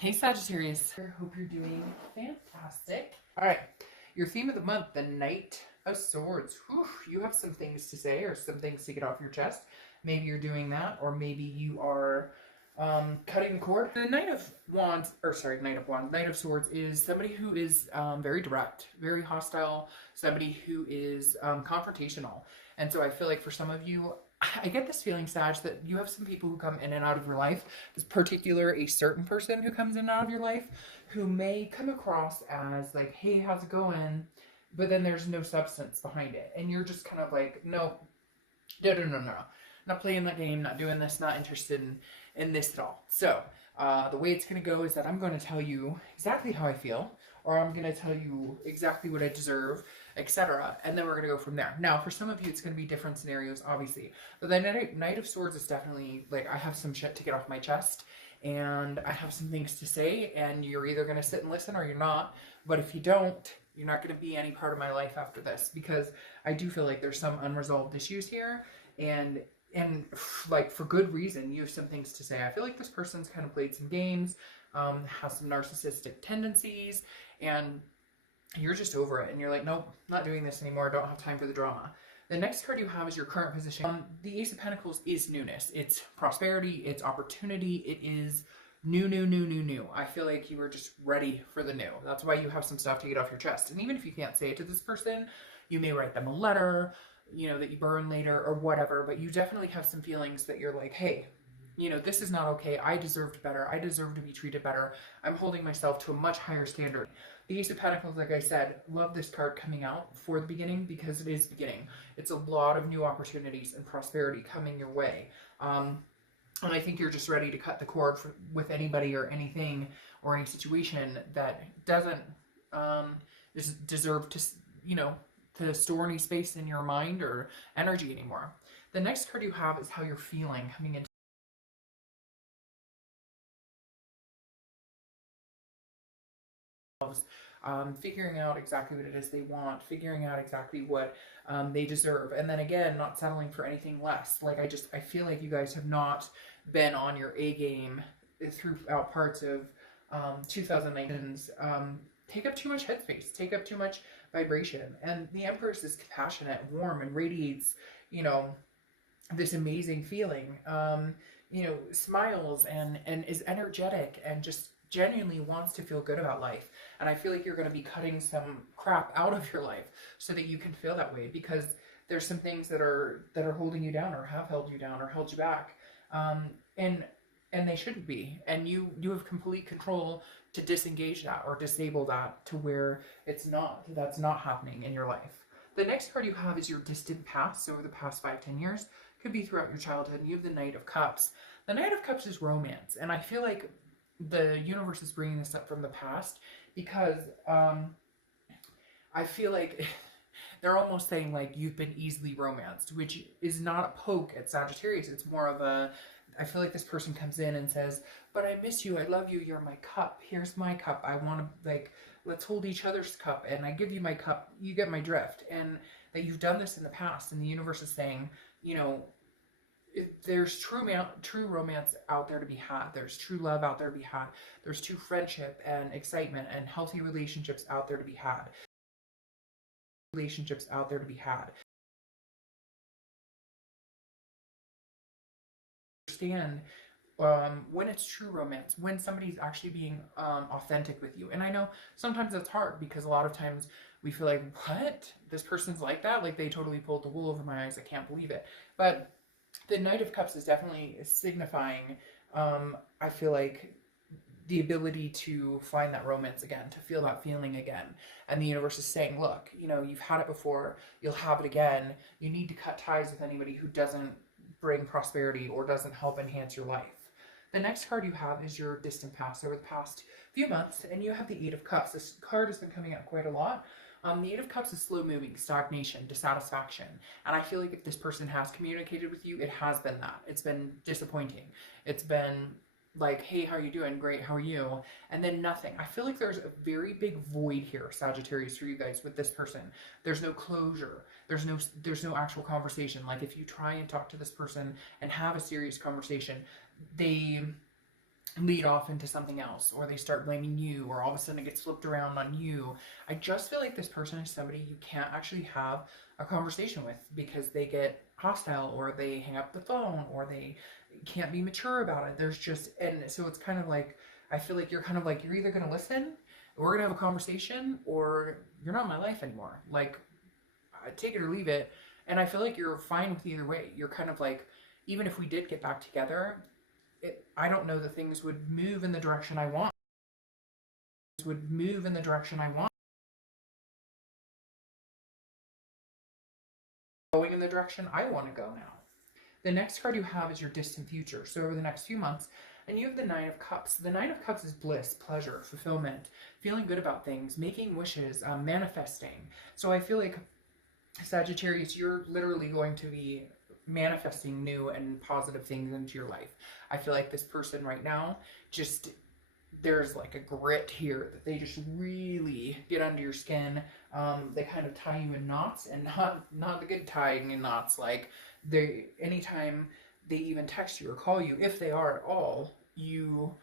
Hey Sagittarius, hope you're doing fantastic. All right, your theme of the month, the Knight of Swords. Whew, you have some things to say or some things to get off your chest. Maybe you're doing that, or maybe you are cutting the cord. The Knight of Wands, or sorry, Knight of Wands, Knight of Swords is somebody who is very direct, very hostile, somebody who is confrontational. And so I feel like for some of you, I get this feeling, Sag, that you have some people who come in and out of your life, this particular, a certain person who comes in and out of your life, who may come across as like, hey, how's it going? But then there's no substance behind it. And you're just kind of like, no, no. Not playing that game, not doing this, not interested in this at all. So, the way it's going to go is that I'm going to tell you exactly how I feel, or I'm going to tell you exactly what I deserve, etc. And then we're going to go from there. Now, for some of you, it's going to be different scenarios, obviously. But the Knight of Swords is definitely, like, I have some shit to get off my chest, and I have some things to say, and you're either going to sit and listen or you're not. But if you don't, you're not going to be any part of my life after this, because I do feel like there's some unresolved issues here, and like for good reason. You have some things to say. I feel like this person's kind of played some games, has some narcissistic tendencies, and you're just over it and you're like, nope, not doing this anymore, don't have time for the drama. The next card you have is your current position. The Ace of Pentacles is newness. It's prosperity, it's opportunity, it is new. I feel like you were just ready for the new. That's why you have some stuff to get off your chest. And even if you can't say it to this person, you may write them a letter, that you burn later or whatever, but you definitely have some feelings that you're like, hey, this is not okay. I deserved better. I deserve to be treated better. I'm holding myself to a much higher standard. The Ace of Pentacles, like I said, love this card coming out for the beginning, because it is beginning. It's a lot of new opportunities and prosperity coming your way. And I think you're just ready to cut the cord with anybody or anything or any situation that doesn't deserve to, to store any space in your mind or energy anymore. The next card you have is how you're feeling coming into figuring out exactly what it is they want, figuring out exactly what they deserve, and then again, not settling for anything less. Like I feel like you guys have not been on your A game throughout parts of 2019's. Take up too much headspace, take up too much vibration, and the Empress is compassionate, warm, and radiates, this amazing feeling. Smiles and is energetic and just genuinely wants to feel good about life. And I feel like you're going to be cutting some crap out of your life so that you can feel that way, because there's some things that are holding you down or have held you down or held you back, and they shouldn't be. And you have complete control to disengage that or disable that to where that's not happening in your life. The next card you have is your distant past. So over the past 5-10 years, could be throughout your childhood, and you have the Knight of Cups. The Knight of Cups is romance, and I feel like the universe is bringing this up from the past, because I feel like they're almost saying like you've been easily romanced, which is not a poke at Sagittarius. It's more of a, I feel like this person comes in and says, but I miss you, I love you, you're my cup, here's my cup, I want to, like, let's hold each other's cup, and I give you my cup, you get my drift. And that you've done this in the past, and the universe is saying, there's true romance out there to be had. There's true love out there to be had. There's true friendship and excitement and healthy relationships out there to be had. Understand when it's true romance, when somebody's actually being authentic with you. And I know sometimes it's hard, because a lot of times we feel like, what? This person's like that? Like they totally pulled the wool over my eyes. I can't believe it. But the Knight of Cups is definitely signifying, I feel like, the ability to find that romance again, to feel that feeling again. And the universe is saying, look, you've had it before, you'll have it again. You need to cut ties with anybody who doesn't bring prosperity or doesn't help enhance your life. The next card you have is your distant past over the past few months, and you have the Eight of Cups. This card has been coming out quite a lot. The Eight of Cups is slow moving, stagnation, dissatisfaction. And I feel like if this person has communicated with you, it has been that. It's been disappointing. It's been like, hey, how are you doing? Great, how are you? And then nothing. I feel like there's a very big void here, Sagittarius, for you guys with this person. There's no closure. There's no actual conversation. Like if you try and talk to this person and have a serious conversation, they lead off into something else, or they start blaming you, or all of a sudden it gets flipped around on you. I just feel like this person is somebody you can't actually have a conversation with because they get hostile, or they hang up the phone, or they can't be mature about it. There's just, and so it's kind of like, I feel like you're kind of like, you're either going to listen, we're going to have a conversation, or you're not in my life anymore. Like, take it or leave it. And I feel like you're fine with either way. You're kind of like, even if we did get back together, I don't know that things would move in the direction I want. Would move in the direction I want. Going in the direction I want to go now. The next card you have is your distant future. So over the next few months, and you have the Nine of Cups. The Nine of Cups is bliss, pleasure, fulfillment, feeling good about things, making wishes, manifesting. So I feel like, Sagittarius, you're literally going to be manifesting new and positive things into your life. I feel like this person right now, just, there's like a grit here that they just really get under your skin. They kind of tie you in knots, and not the good tying in knots. Like, they, anytime they even text you or call you, if they are at all, you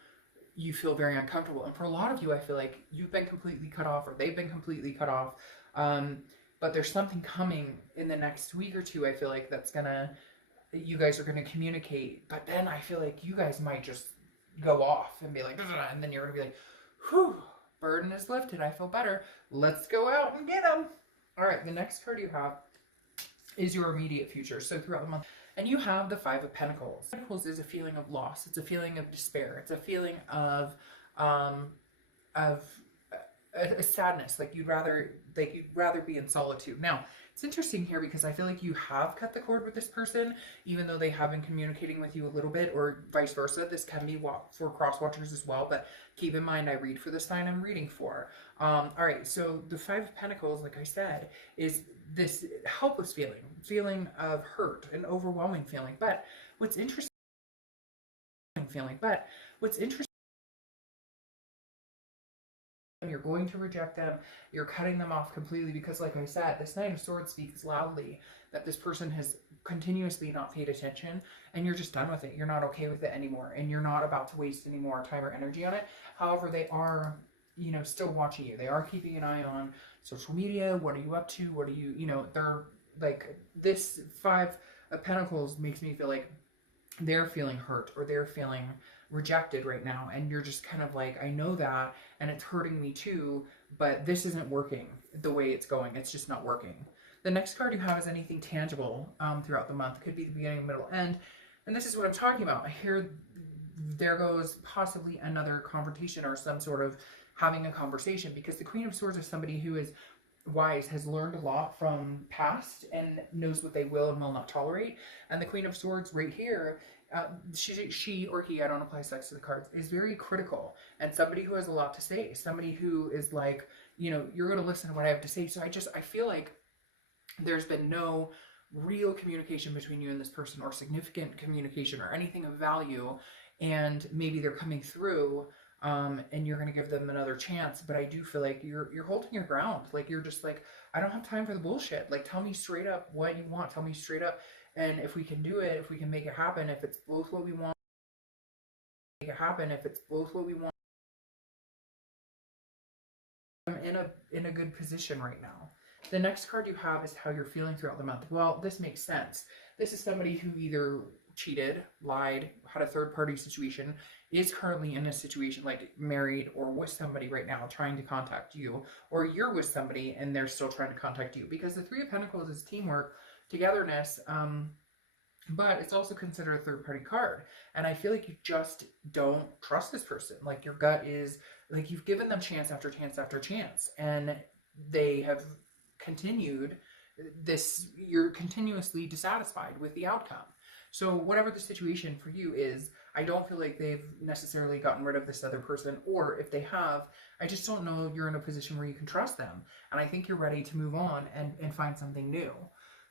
feel very uncomfortable. And for a lot of you, I feel like you've been completely cut off, or they've been completely cut off. But there's something coming in the next week or two, I feel like, that's gonna, you guys are gonna communicate. But then I feel like you guys might just go off and be like, and then you're gonna be like, whew, burden is lifted, I feel better, let's go out and get them. All right, the next card you have is your immediate future. So throughout the month, and you have the Five of Pentacles. Pentacles is a feeling of loss. It's a feeling of despair. It's a feeling of a sadness. Like you'd rather be in solitude. Now, it's interesting here because I feel like you have cut the cord with this person, even though they have been communicating with you a little bit, or vice versa. This can be for cross watchers as well, but keep in mind, I read for the sign I'm reading for. All right, so the Five of Pentacles, like I said, is this helpless feeling of hurt, an overwhelming feeling. But what's interesting, you're going to reject them, you're cutting them off completely, because like I said, this Nine of Swords speaks loudly that this person has continuously not paid attention, and you're just done with it. You're not okay with it anymore, and you're not about to waste any more time or energy on it. However, they are, you know, still watching you. They are keeping an eye on social media. What are you up to? What are you, you know, they're like, this Five of Pentacles makes me feel like they're feeling hurt, or they're feeling rejected right now, and you're just kind of like, I know that, and it's hurting me too, but this isn't working the way it's going. It's just not working. The next card you have is anything tangible throughout the month. It could be the beginning, middle, end, and this is what I'm talking about. I hear there goes possibly another confrontation, or some sort of having a conversation, because the Queen of Swords is somebody who is wise, has learned a lot from past, and knows what they will and will not tolerate. And the Queen of Swords right here, she or he, I don't apply sex to the cards, is very critical, and somebody who has a lot to say, somebody who is like, you know, you're going to listen to what I have to say. So I feel like there's been no real communication between you and this person, or significant communication, or anything of value, and maybe they're coming through, and you're going to give them another chance. But I do feel like you're holding your ground. Like, you're just like, I don't have time for the bullshit. Like, tell me straight up what you want. Tell me straight up. And if we can do it, if we can make it happen, if it's both what we want, make it happen. If it's both what we want, I'm in a good position right now. The next card you have is how you're feeling throughout the month. Well, this makes sense. This is somebody who either cheated, lied, had a third-party situation, is currently in a situation like married, or with somebody right now trying to contact you, or you're with somebody and they're still trying to contact you, because the Three of Pentacles is teamwork, togetherness, but it's also considered a third-party card. And I feel like you just don't trust this person. Like, your gut is like, you've given them chance after chance after chance, and they have continued this, you're continuously dissatisfied with the outcome. So whatever the situation for you is, I don't feel like they've necessarily gotten rid of this other person, or if they have, I just don't know you're in a position where you can trust them. And I think you're ready to move on and find something new.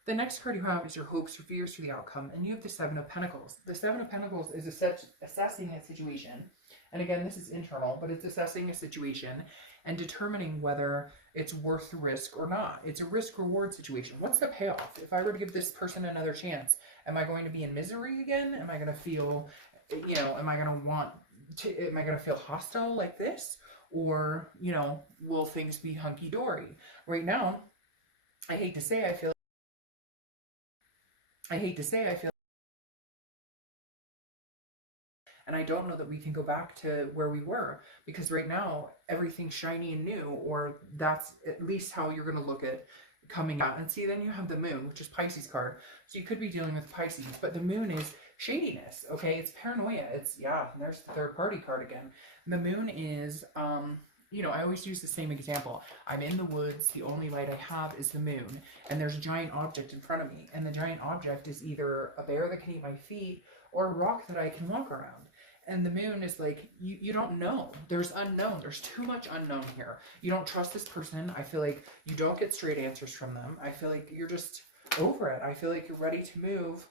The next card you have is your hopes or fears for the outcome, and you have the Seven of Pentacles. The Seven of Pentacles is assessing a situation, and again, this is internal, but it's assessing a situation and determining whether it's worth the risk or not. It's a risk-reward situation. What's the payoff? If I were to give this person another chance, am I going to be in misery again? Am I going to feel, you know, am I going to want am I going to feel hostile like this? Or, you know, will things be hunky-dory? Right now, I hate to say I feel, and I don't know that we can go back to where we were, because right now everything's shiny and new, or that's at least how you're going to look at coming out. And see, then you have the moon, which is Pisces card. So you could be dealing with Pisces, but the moon is shadiness. Okay. It's paranoia. It's, yeah, there's the third party card again. The moon is, you know, I always use the same example. I'm in the woods. The only light I have is the moon, and there's a giant object in front of me. And the giant object is either a bear that can eat my feet or a rock that I can walk around. And the moon is like, you don't know. There's unknown. There's too much unknown here. You don't trust this person. I feel like you don't get straight answers from them. I feel like you're just over it. I feel like you're ready to move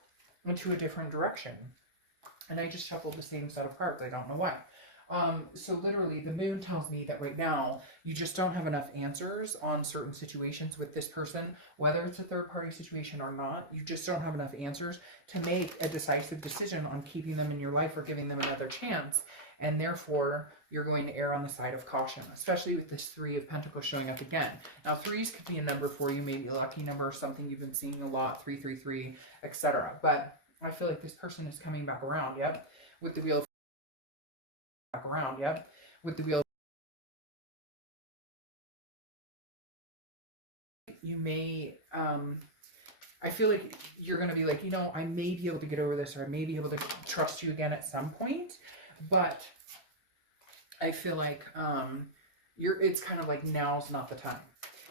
into a different direction. And I just shuffled the same set of cards. I don't know why. So literally the moon tells me that right now you just don't have enough answers on certain situations with this person, whether it's a third party situation or not. You just don't have enough answers to make a decisive decision on keeping them in your life or giving them another chance. And therefore you're going to err on the side of caution, especially with this 3 of Pentacles showing up again. Now 3s could be a number for you, maybe a lucky number, something you've been seeing a lot, 333, etc. But I feel like this person is coming back around. Yep. With the wheel of back around, yep. With the wheel, you may, I feel like you're going to be like, you know, I may be able to get over this, or I may be able to trust you again at some point, but I feel like it's kind of like now's not the time.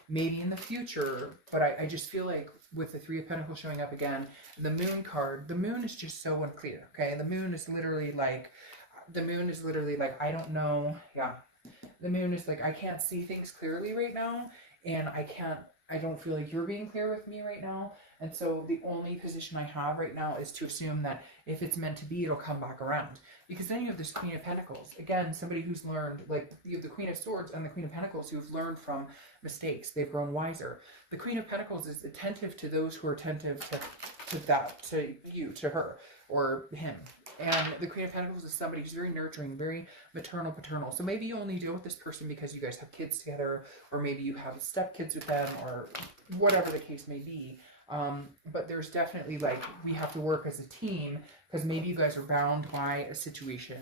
Maybe in the future, but I just feel like with the 3 of Pentacles showing up again, the moon card, the moon is just so unclear, okay? The moon is literally like, I don't know. Yeah. The moon is like, I can't see things clearly right now. And I don't feel like you're being clear with me right now. And so the only position I have right now is to assume that if it's meant to be, it'll come back around. Because then you have this Queen of Pentacles. Again, somebody who's learned, like you have the Queen of Swords and the Queen of Pentacles who've learned from mistakes. They've grown wiser. The Queen of Pentacles is attentive to those who are attentive to that, to you, to her, or him. And the Queen of Pentacles is somebody who's very nurturing, very maternal, paternal. So maybe you only deal with this person because you guys have kids together, or maybe you have stepkids with them, or whatever the case may be. But there's definitely like, we have to work as a team, because maybe you guys are bound by a situation,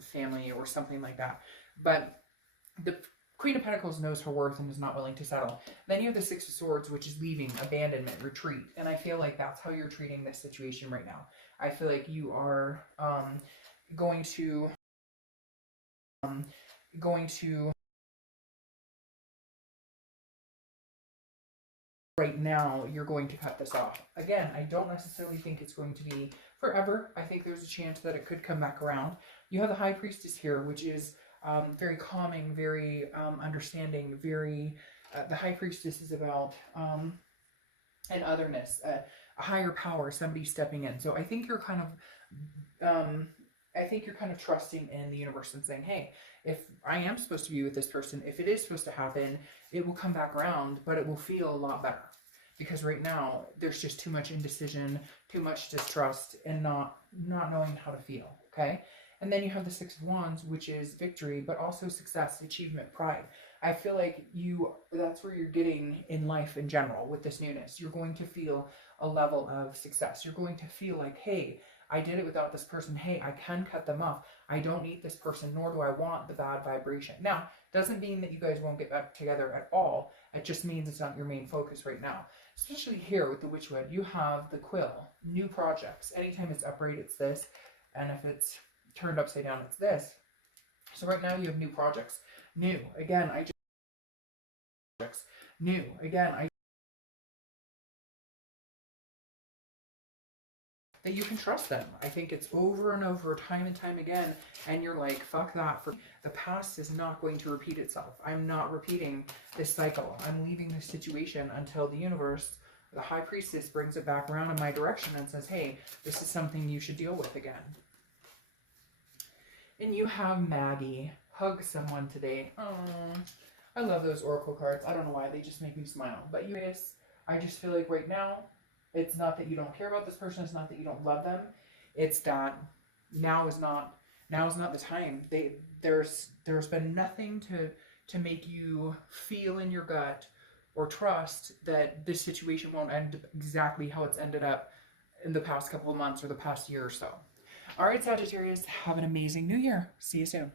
family or something like that. But the Queen of Pentacles knows her worth and is not willing to settle. Then you have the 6 of Swords, which is leaving, abandonment, retreat. And I feel like that's how you're treating this situation right now. I feel like you are going to right now, you're going to cut this off. Again, I don't necessarily think it's going to be forever. I think there's a chance that it could come back around. You have the High Priestess here, which is very calming, very understanding, very, the High Priestess is about an otherness, a higher power, somebody stepping in. So I think you're kind of trusting in the universe and saying, hey, if I am supposed to be with this person, if it is supposed to happen, it will come back around, but it will feel a lot better. Because right now, there's just too much indecision, too much distrust, and not knowing how to feel, okay? And then you have the 6 of Wands, which is victory, but also success, achievement, pride. I feel like that's where you're getting in life in general with this newness. You're going to feel a level of success. You're going to feel like, hey, I did it without this person. Hey, I can cut them off. I don't need this person, nor do I want the bad vibration. Now, doesn't mean that you guys won't get back together at all. It just means it's not your main focus right now. Especially here with the Witchwood, you have the Quill, new projects. Anytime it's upright, it's this. And if it's turned upside down, it's this. So right now you have new projects. New. Again, that you can trust them. I think it's over and over, time and time again, and you're like, fuck that. The past is not going to repeat itself. I'm not repeating this cycle. I'm leaving this situation until the universe, the High Priestess, brings it back around in my direction and says, hey, this is something you should deal with again. And you have Maggie. Hug someone today. Oh, I love those oracle cards. I don't know why, they just make me smile. But you guys, I just feel like right now, it's not that you don't care about this person. It's not that you don't love them. It's that now is not Now's not the time. There's been nothing to make you feel in your gut or trust that this situation won't end up exactly how it's ended up in the past couple of months or the past year or so. All right, Sagittarius, have an amazing new year. See you soon.